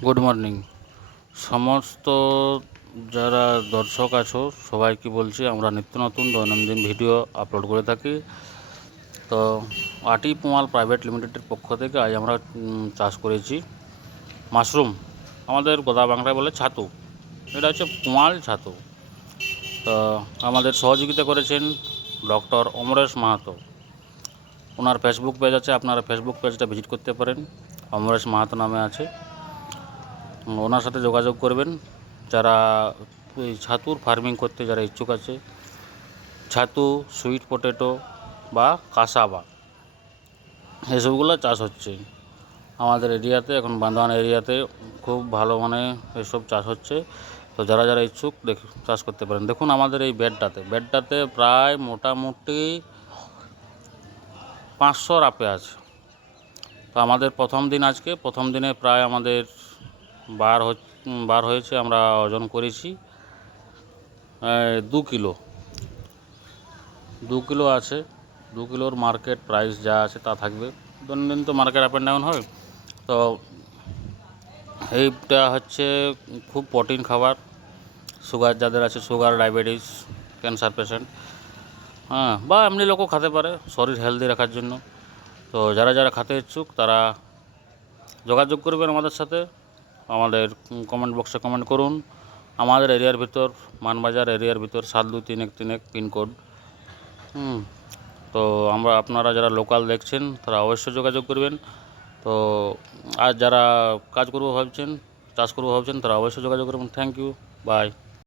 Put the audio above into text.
Good morning সমস্ত যারা দর্শক আছো, সবাইকে বলছি আমরা নিত্য নতুন দৈনন্দিন ভিডিও আপলোড করে থাকি। তো আটি পোমাল প্রাইভেট লিমিটেডের পক্ষ থেকে আজ আমরা চাষ করেছি মাশরুম। আমাদের গোদা বাংলায় বলে ছাতু। এটা হচ্ছে পোমাল ছাতু। তো আমাদের সহযোগিতা করেছেন ডক্টর অমরেশ মাহাতো। ওনার ফেসবুক পেজ আছে, আপনারা ফেসবুক পেজটা ভিজিট করতে পারেন। অমরেশ মাহাতো নামে আছে। ওনার সাথে যোগাযোগ করবেন। যারা এই ছাতুর ফার্মিং করতে যারা ইচ্ছুক আছে, ছাতু সুইট পটেটো বা কাসাবা এসবগুলো চাষ হচ্ছে। আমাদের এরিয়াতে, এখন বান্দোয়ান এরিয়াতে খুব ভালো মানে এসব চাষ হচ্ছে। তো যারা যারা ইচ্ছুক দেখ, চাষ করতে পারেন। দেখুন আমাদের এই বেডটাতে বেডটাতে প্রায় মোটামুটি পাঁচশোর আপে আছে। তো আমাদের প্রথম দিন আজকে, প্রথম দিনে প্রায় আমাদের বার বার হয়েছে, আমরা ওজন করেছি দু কিলো। দু কিলো আছে, দু কিলোর মার্কেট প্রাইস যা আছে তা থাকবে। দৈনন্দিন তো মার্কেট আপ অ্যান্ড ডাউন হয়। তো এইটা হচ্ছে খুব প্রোটিন খাবার। সুগার যাদের আছে সুগার ডায়াবেটিস ক্যান্সার পেশেন্ট হ্যাঁ বা এমনি লোকও খেতে পারে, শরীর হেলদি রাখার জন্য। তো যারা যারা খেতে ইচ্ছুক, তারা যোগাযোগ করবেন আমাদের সাথে। আমাদের কমেন্ট বক্সে কমেন্ট করুন। আমাদের এরিয়ার ভিতর, মানবাজার এরিয়ার ভিতর সাত দু তিন এক তিন এক পিনকোড। হুম, তো আমরা আপনারা যারা লোকাল দেখছেন, তারা অবশ্যই যোগাযোগ করবেন। তো আর যারা কাজ করব ভাবছেন, চাষ করব ভাবছেন, তারা অবশ্যই যোগাযোগ করবেন। Thank you by